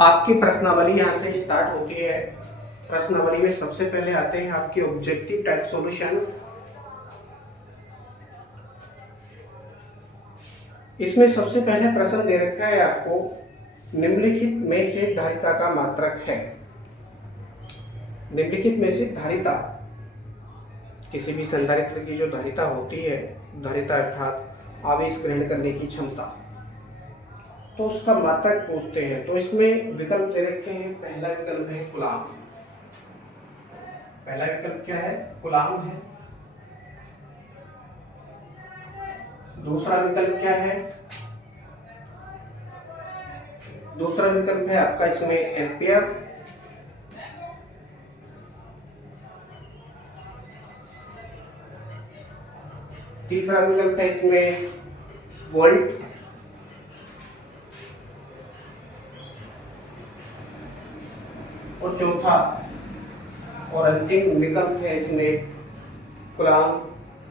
आपकी प्रश्नावली यहाँ से स्टार्ट होती है। प्रश्नावली में सबसे पहले आते हैं आपके ऑब्जेक्टिव टाइप सॉल्यूशंस। इसमें सबसे पहले प्रश्न दे रखा है आपको, निम्नलिखित में से धारिता का मात्रक है। निम्नलिखित में से धारिता, किसी भी संधारित्र की जो धारिता होती है, धारिता अर्थात आवेश ग्रहण करने की क्षमता, तो उसका मात्रक पूछते हैं। तो इसमें विकल्प दे रखे हैं। पहला विकल्प है कूलाम। पहला विकल्प क्या है? कूलाम है। दूसरा विकल्प क्या है? दूसरा विकल्प है आपका इसमें एम्पियर। तीसरा विकल्प है इसमें वोल्ट। और चौथा और अंतिम विकल्प है इसमें कूलाम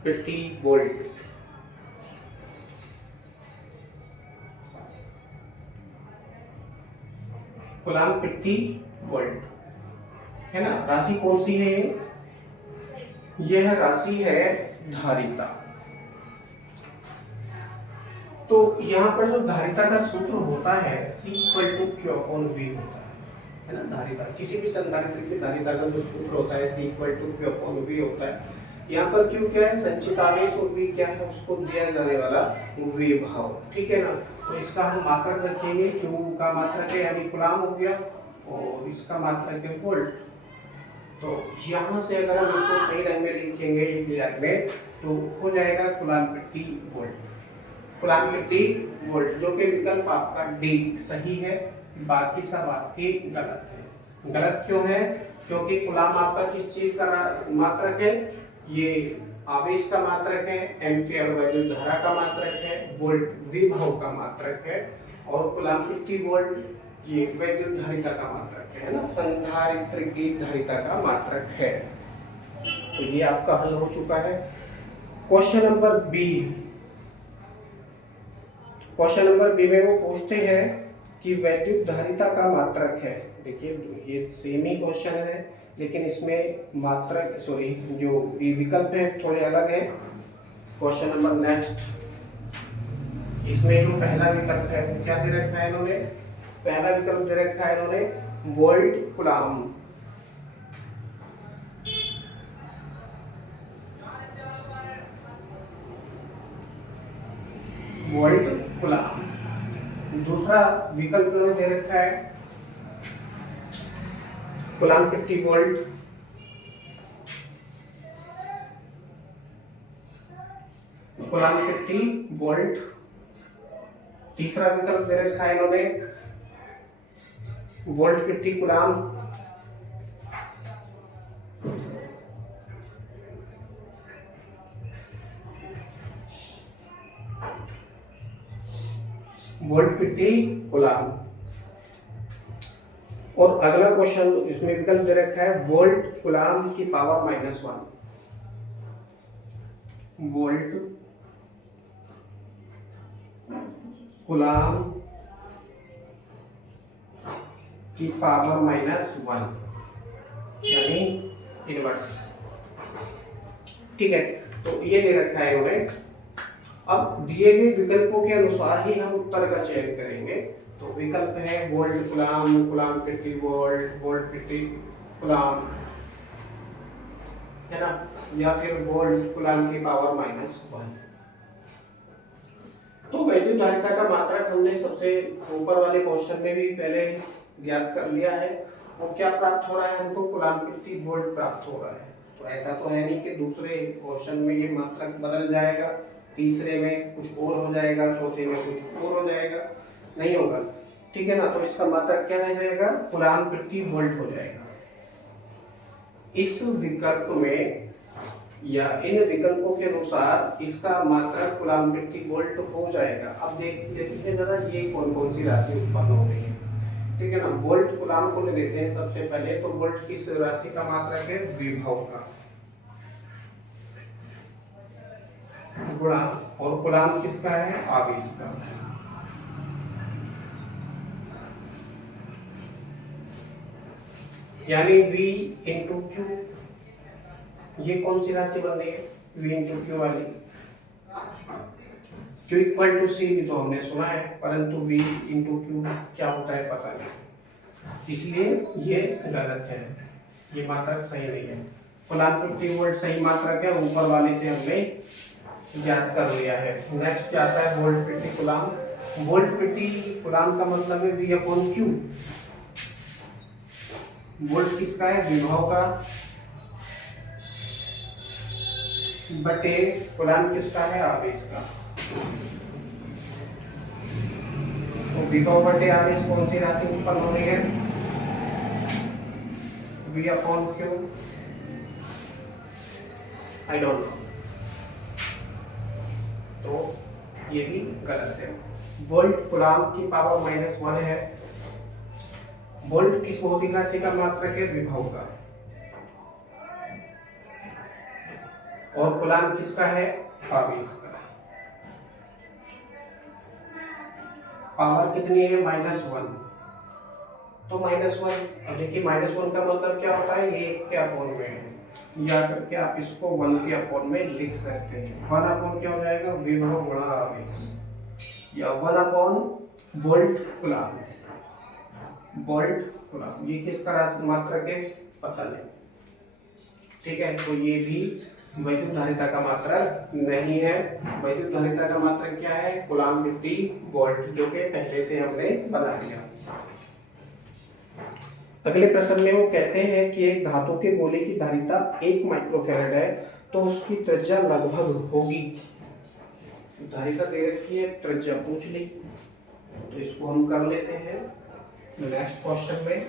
प्रति वोल्ट। कूलाम प्रति वोल्ट है ना। राशि कौन सी है? यह राशि है धारिता। तो यहाँ पर जो धारिता का सूत्र होता है C = Q/V होता है ना। धारिता, किसी भी संधारित्र की धारिता का जो सूत्र होता है C = Q/V होता है। यहाँ पर Q क्या है? संचित आवेश, और V क्या है? उसको दिया जाने वाला विभव, ठीक है ना। तो इसका हम मात्रक रखेंगे। Q का मात्रक है यानी कूलाम हो गया, और इसका मात्रक है वोल्ट। तो यहाँ से अगर हम इसको सही रंग में लिखेंगे क्लियर में, तो हो जाएगा कूलाम प्रति वोल्ट। कूलाम प्रति वोल्ट, जो कि विकल्प आपका डी सही है, बाकी सब आपके गलत है। गलत क्यों है? क्योंकि कूलाम आपका किस चीज का मात्रक है? ये आवेश का मात्रक है, एम्पियर वैद्युत धारा का मात्रक है, वोल्ट विभव का मात्रक है, और कूलाम प्रति वोल्ट ये वैद्युत धारिता का मात्रक है ना, संधारित्र की धारिता का मात्रक है। तो ये आपका हल हो चुका है। Question number B. Question number B में वो पूछते हैं कि वैद्युत धारिता का मात्रक है। देखिए ये सेम ही क्वेश्चन है, लेकिन इसमें मात्रक जो ये विकल्प है थोड़े अलग हैं। क्वेश्चन नंबर नेक्स्ट, इसमें जो पहला विकल्प है वो क्या दे रखा है इन्होंने? पहला विकल्प दे रखा है इन्होंने वोल्ट कूलाम। Volt coulomb. दूसरा विकल्प इन्होंने दे रखा है कूलाम प्रति वोल्ट। कूलाम प्रति वोल्ट। तीसरा विकल्प दे रखा है इन्होंने वोल्ट प्रति कूलाम। वोल्ट प्रति कूलाम। और अगला क्वेश्चन इसमें विकल्प दे रखा है वोल्ट कूलाम की पावर -1। वोल्ट कूलाम की पावर -1 यानी इनवर्स, ठीक है। तो ये दे रखा है इन्होंने। अब दिए गए विकल्पों के अनुसार ही हम उत्तर का चयन करेंगे। तो विकल्प है वोल्ट कूलाम, कूलाम प्रति वोल्ट, वोल्ट प्रति कूलाम, है ना, या फिर वोल्ट कूलाम की पावर -1। तो वैद्युत धारिता का मात्रक हमने सबसे ऊपर वाले क्वेश्चन में भी पहले ज्ञात कर लिया है। और क्या प्राप्त हो रहा है हमको? कूलाम प्रति वोल्ट प्राप्त हो रहा है। तो ऐसा तो है नहीं कि दूसरे क्वेश्चन में ये मात्रक बदल जाएगा, तीसरे में कुछ और हो जाएगा, चौथे में कुछ और हो जाएगा, नहीं होगा, ठीक है ना। तो इसका मात्रक क्या रह जाएगा? कूलाम प्रति वोल्ट हो जाएगा। इस विकल्प में या इन विकल्पों के अनुसार इसका मात्रक कूलाम प्रति वोल्ट हो जाएगा। अब देख लेते हैं जरा ये कौन कौन सी राशि उत्पन्न हो रही है, ठीक है ना। वोल्ट कूलाम को ले लेते हैं सबसे पहले। तो वोल्ट किस राशि का मात्रक है? विभव का गुणा, और कूलाम किसका है? आवेश का। यानी v इंटू क्यू, ये कौन सी राशि बन रही है, v इंटू क्यू वाली। q इक्वल टू सी भी तो हमने सुना है, परंतु v इंटू क्यू क्या होता है पता नहीं, इसलिए ये गलत है, ये मात्रक सही नहीं है। कूलाम प्रति वोल्ट सही मात्रक है, ऊपर वाले से हमने ज्ञात कर लिया है। नेक्स्ट क्या आता है, वोल्ट प्रति कूलाम। वोल्ट प्रति कूलाम का मतलब है v अपॉन क्यू। वोल्ट किसका है, विभव का, बटे कूलाम किसका है, आवेश का। तो विभव बटे आवेश कौन सी राशि उत्पन्न हो रही है, v upon Q, I don't know, तो ये भी गलत है। वोल्ट कूलाम की पावर -1 है। वोल्ट किस भौतिक राशि का मात्रक है, विभव का, और कूलाम किसका है, आवेश का। पावर कितनी है, -1, तो -1। अब देखिए -1 का मतलब क्या होता है, ये 1 के अपॉन में है, या करके आप इसको 1 के अपॉन में लिख सकते हैं। 1 अपॉन क्या हो जाएगा, विभव गुणा आवेश, या 1 upon volt coulomb. Volt coulomb ये किसका राशि मात्रक है, पता नहीं, ठीक है। तो ये भी वैद्युत धारिता का मात्रक नहीं है। वैद्युत धारिता का मात्रक क्या है, कूलाम प्रति वोल्ट, जो कि पहले से हमने बना लिया। अगले प्रश्न में वो कहते हैं कि एक धातु के गोले की धारिता 1 माइक्रोफैराड है, तो उसकी त्रिज्या लगभग होगी। धारिता दे रखी है, त्रिज्या पूछ ली, तो इसको हम कर लेते हैं नेक्स्ट क्वेश्चन में।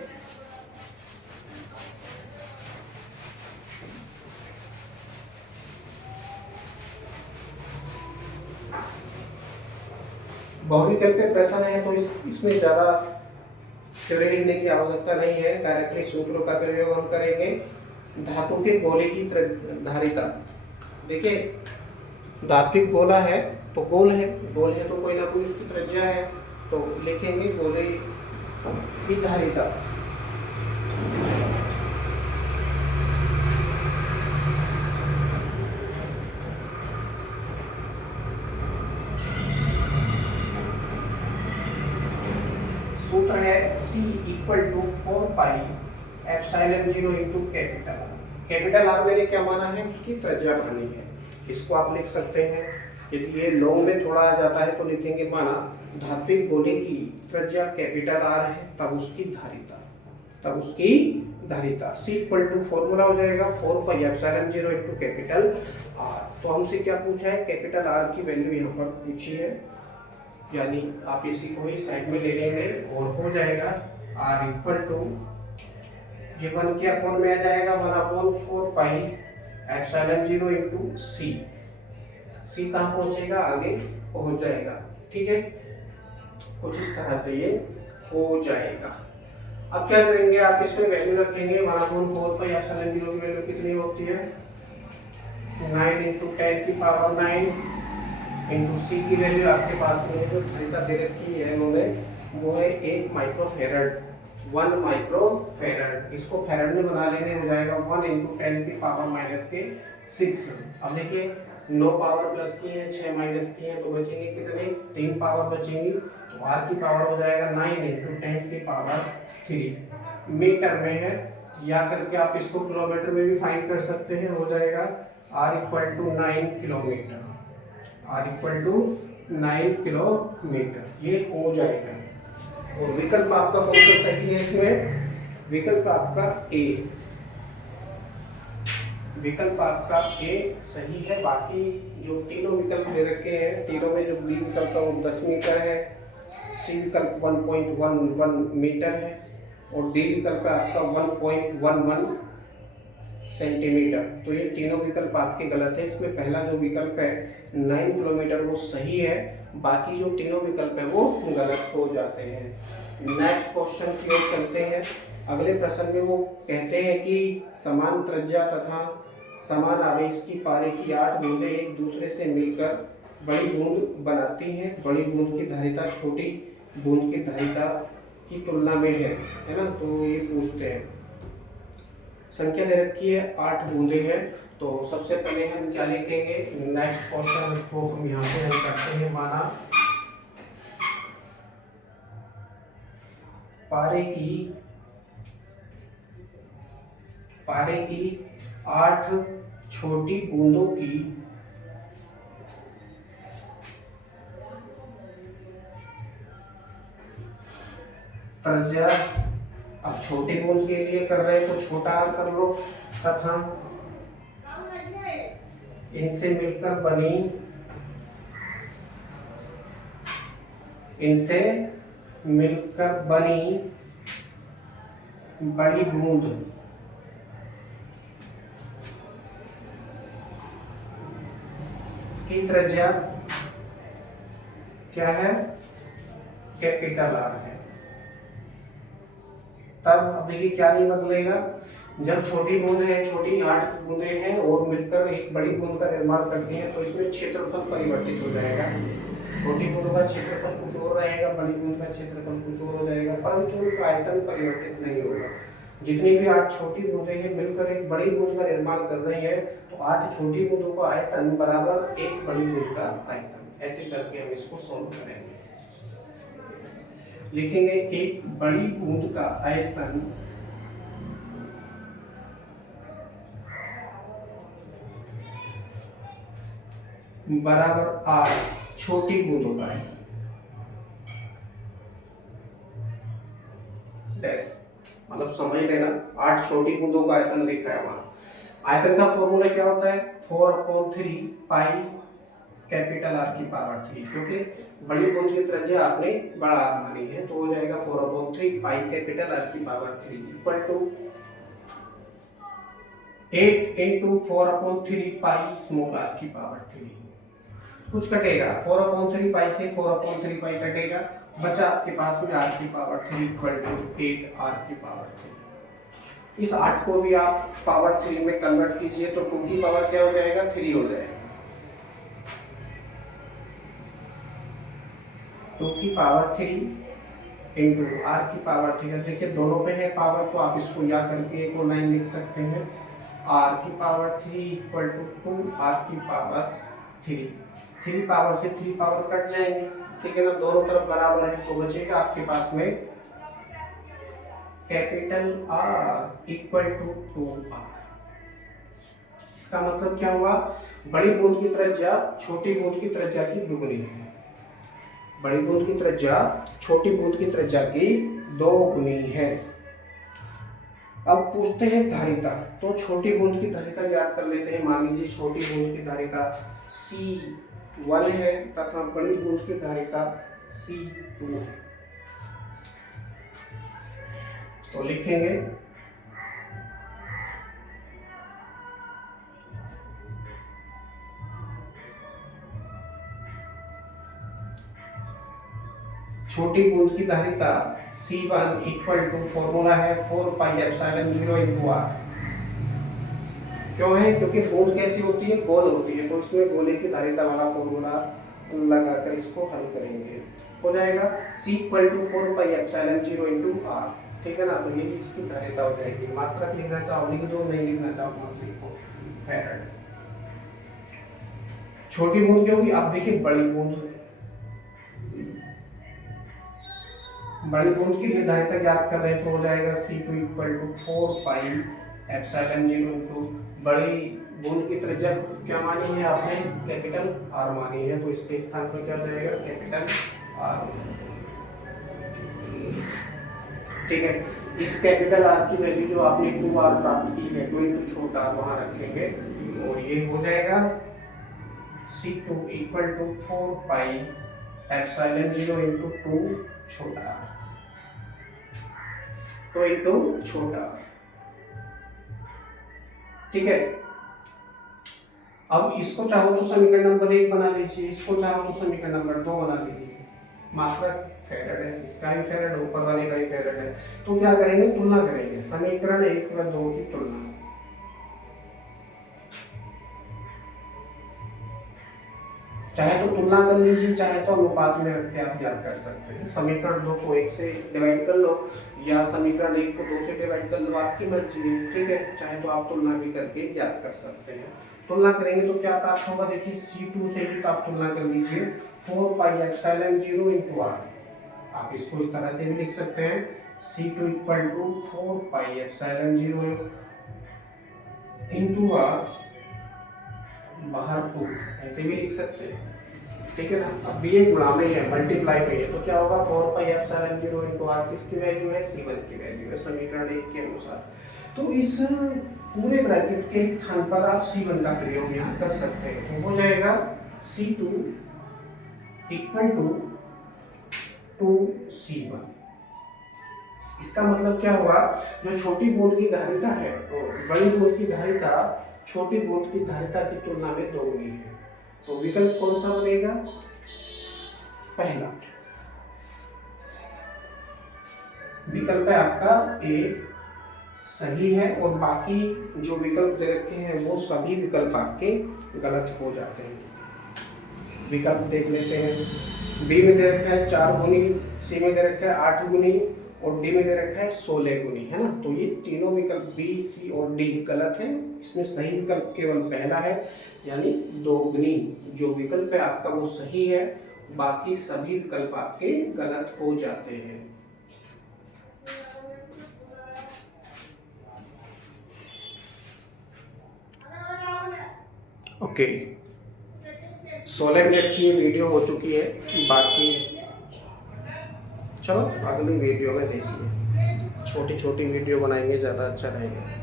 बहुविकल्पीय प्रश्न है, तो इसमें ज्यादा थ्योरी लिखने की आवश्यकता नहीं है, डायरेक्टली सूत्रों का प्रयोग हम करेंगे। धातु के गोले की धारिता, देखिए धात्विक गोला है तो गोल है, गोल है तो कोई ना कोई उसकी त्रिज्या है, तो लिखेंगे गोले की धारिता। सूत्र है C equal to 4 pi epsilon 0 into capital R. Capital R मैंने क्या माना है, उसकी त्रिज्या मानी है, इसको आप लिख सकते हैं। यदि ये लॉन्ग में थोड़ा आ जाता है तो लिखेंगे माना धात्विक गोले की त्रिज्या कैपिटल आर है, तब उसकी धारिता, C इक्वल टू फॉर्मूला हो जाएगा 4 pi epsilon 0 into capital are. तो हमसे क्या पूछा है, कैपिटल आर की वैल्यू यहाँ पर पूछी है, यानी आप इसी को ही साइड में ले लेंगे और हो जाएगा R इक्वल टू, ये 1 के अपॉन में आ जाएगा 1/4 पाई एप्सिलॉन 0 इंटू C कहाँ पहुंचेगा, आगे पहुंच जाएगा, ठीक है। कुछ इस तरह से ये हो जाएगा। अब क्या करेंगे, आप इसमें वैल्यू रखेंगे 1/4 पाई एप्सिलॉन 0 की वैल्यू कितनी होती है, 9 इंटू 10 की पावर 9 इंटू C की वैल्यू आपके पास में जो धारिता दे रखी है इन्होंने, वो है 1 माइक्रोफैराड, 1 माइक्रोफैराड। इसको फैराड में बना लेने हो जाएगा 1 इंटू 10 की पावर -6। अब देखिए 9 पावर प्लस की है, 6 माइनस की है, तो बचेंगे कितने, 3 पावर बचेंगी, तो R की पावर हो जाएगा 9 इंटू 10 की पावर 3। मीटर में है, या करके आप इसको किलोमीटर में भी फाइंड कर सकते हैं, हो जाएगा R equal to 9 kilometre, R equal to 9 kilometre, ये हो जाएगा। और विकल्प आपका कौन सा सही है इसमें, विकल्प आपका A, विकल्प आपका A सही है। बाकी जो तीनों विकल्प दे रखे हैं, तीनों में जो B विकल्प है वो 10 मीटर है, C विकल्प 1.11 मीटर है, और D विकल्प है आपका 1.11 सेंटीमीटर। तो ये तीनों विकल्प आपके गलत है। इसमें पहला जो विकल्प है 9 किलोमीटर वो सही है, बाकी जो तीनों विकल्प है वो गलत हो जाते हैं। नेक्स्ट क्वेश्चन की ओर चलते हैं। अगले प्रश्न में वो कहते हैं कि समान त्रिज्या तथा समान आवेश की पारे की 8 बूंदें एक दूसरे से मिलकर बड़ी बूंद बनाती हैं। बड़ी बूंद की धारिता छोटी बूंद की धारिता की तुलना में है ना, तो ये पूछते हैं। संख्या दे रखी है 8 बूंदे हैं। तो सबसे पहले हम क्या लिखेंगे, नेक्स्ट क्वेश्चन को हम यहाँ पे हल करते हैं। माना पारे की 8 छोटी बूंदों की त्रिज्या, अब छोटी बूंद के लिए कर रहे हैं तो छोटा आर कर लो, तथा इनसे मिलकर बनी बड़ी बूंद की त्रिज्या क्या है, कैपिटल आर है। तब अब देखिए क्या नहीं बदलेगा, जब छोटी बूंद है, छोटी 8 बूंदे हैं और मिलकर एक बड़ी बूंद का निर्माण करती हैं, तो इसमें क्षेत्रफल परिवर्तित हो जाएगा। छोटी बूंदों का क्षेत्रफल कुछ और रहेगा, बड़ी बूंद का क्षेत्रफल कुछ और हो जाएगा, परंतु उनका आयतन परिवर्तित नहीं होगा। जितनी भी 8 छोटी बूंदें हैं मिलकर एक बड़ी बूंद का निर्माण कर रही है, तो 8 छोटी बूंदों का आयतन बराबर एक बड़ी बूंद का आयतन। ऐसे करके हम इसको सॉल्व करेंगे। लिखेंगे एक बड़ी बूंद का आयतन बराबर 8 छोटी बूंदों का आयतन। मतलब समझ लेना, 8 छोटी बूंदों का आयतन लिखा है वहां। आयतन का फॉर्मूला क्या होता है, 4/3 पाई कैपिटल आर की पावर 3, क्योंकि बड़ी बूंद की त्रिज्या आपने बड़ा आर मानी है, तो हो जाएगा 4/3 पाई कैपिटल आर की power 3 equal to 8 into 4/3 pi small r की पावर 3। कुछ कटेगा, 4/3 पाई से 4/3 पाई कटेगा, बचा आपके पास में आर की पावर 3 इक्वल टू 8 आर की पावर 3। इस 8 को भी आप पावर 3 में कन्वर्ट कीजिए तो 2 की पावर क्या हो जाएगा, 3 हो जाएगा। 2 की पावर 3 इंटू आर की पावर 3। देखिए दोनों पे है पावर, तो आप इसको या करके एक और लाइन लिख सकते हैं, आर की पावर 3 इक्वल टू 2 आर की पावर 3। 3 पावर से 3 पावर कट जाएंगे, ठीक है ना, दोनों तरफ बराबर है, तो बचेगा आपके पास में capital R equal to 2r। इसका मतलब क्या हुआ, बड़ी बूंद की त्रिज्या छोटी बूंद की त्रिज्या की दुगुनी है। बड़ी बूंद की त्रिज्या छोटी बूंद की त्रिज्या की 2 गुनी है। अब पूछते हैं धारिता, तो छोटी बूंद की धारिता याद कर लेते हैं। मान लीजिए छोटी बूंद की धारिता C1 है तथा बड़ी बूंद की धारिता C2 है। तो लिखेंगे छोटी बूंद की धारिता C1 इक्वल टू, फॉर्मूला है 4 पाई एप्सिलॉन 0 इंटू आर। क्यों है, क्योंकि बूंद कैसी होती है, गोल होती है, तो इसमें गोले की धारिता वाला फॉर्मूला लगाकर इसको हल करेंगे। हो जाएगा C equal to 4 pi epsilon 0 into r, ठीक है ना। तो ये इसकी धारिता हो जाएगी। मात्रक लिखना चाहो लिख दो, नहीं लिखना चाहो मत लिखो, फैराड। छोटी बूंद क्या होगी, अब देखिए बड़ी बूंद की लिए धारिता ज्ञात कर रहे हैं, तो हो जाएगा C2 equal to 4 pi epsilon 0 into बड़ी बूंद की त्रिज्या क्या मानी है आपने, कैपिटल आर मानी है, तो इसके स्थान पर क्या हो जाएगा, कैपिटल आर। ठीक है, इस कैपिटल आर की वैल्यू जो आपने 2r प्राप्त की है, 2 इंटू छोटा आर वहां रखेंगे, और ये हो जाएगा C2 equal to 4 pi epsilon 0 into 2 छोटा आर, तो इंटू छोटा आर। ठीक है, अब इसको चाहो तो समीकरण नंबर 1 बना लीजिए, इसको चाहो तो समीकरण नंबर 2 बना लीजिए। मात्रक फैराड है, इसका भी फैराड, ऊपर वाले का भी फैराड है, तो क्या करेंगे, तुलना करेंगे, समीकरण 1 व 2 की तुलना। चाहे तो तुलना कर लीजिए, चाहे तो अनुपात में रख के आप याद कर सकते हैं। समीकरण 2 को 1 से डिवाइड कर लो या समीकरण 1 को 2 से डिवाइड कर लो, आपकी मर्जी है, ठीक है। चाहे तो आप तुलना भी करके याद कर सकते हैं। तुलना करेंगे तो क्या प्राप्त होगा, देखिए C2 से ही तो आप तुलना कर लीजिए, 4 पाई एप्सिलॉन 0 इंटू आर। आप इसको इस तरह से भी लिख सकते हैं, C2 equal to 4 pi epsilon 0 into r बाहर 2, ऐसे भी लिख सकते हैं, ठीक है ना। अब ये गुणा में है, मल्टीप्लाई में है, तो क्या होगा 4 पाई एप्सिलॉन 0 इंटू आर किसकी वैल्यू है, C1 की वैल्यू है, समीकरण 1 के अनुसार। तो इस पूरे ब्रैकेट के स्थान पर आप C1 का प्रयोग यहाँ कर सकते हैं, तो हो जाएगा C2 इक्वल टू 2C1। इसका मतलब क्या हुआ, जो छोटी बूंद की धारिता है तो बड़ी बूंद की धारिता छोटी बूंद की धारिता की तुलना में दोगुनी है, तो विकल्प कौन सा बनेगा, पहला विकल्प है आपका ए सही है, और बाकी जो विकल्प दे रखे हैं वो सभी विकल्प आपके गलत हो जाते हैं। विकल्प देख लेते हैं, बी में दे रखा है 4 गुनी, सी में दे रखा है 8 गुनी और डी में दे रखा है 16 गुनी, है ना। तो ये तीनों विकल्प बी, सी और डी गलत है। इसमें सही विकल्प केवल पहला है, यानी 2 गुनी जो विकल्प है आपका वो सही है, बाकी सभी विकल्प आपके गलत हो जाते हैं। ओके, 16 मिनट की वीडियो हो चुकी है, बाकी चलो अगली वीडियो में देखिए, छोटी छोटी वीडियो बनाएंगे, ज़्यादा अच्छा रहेगा।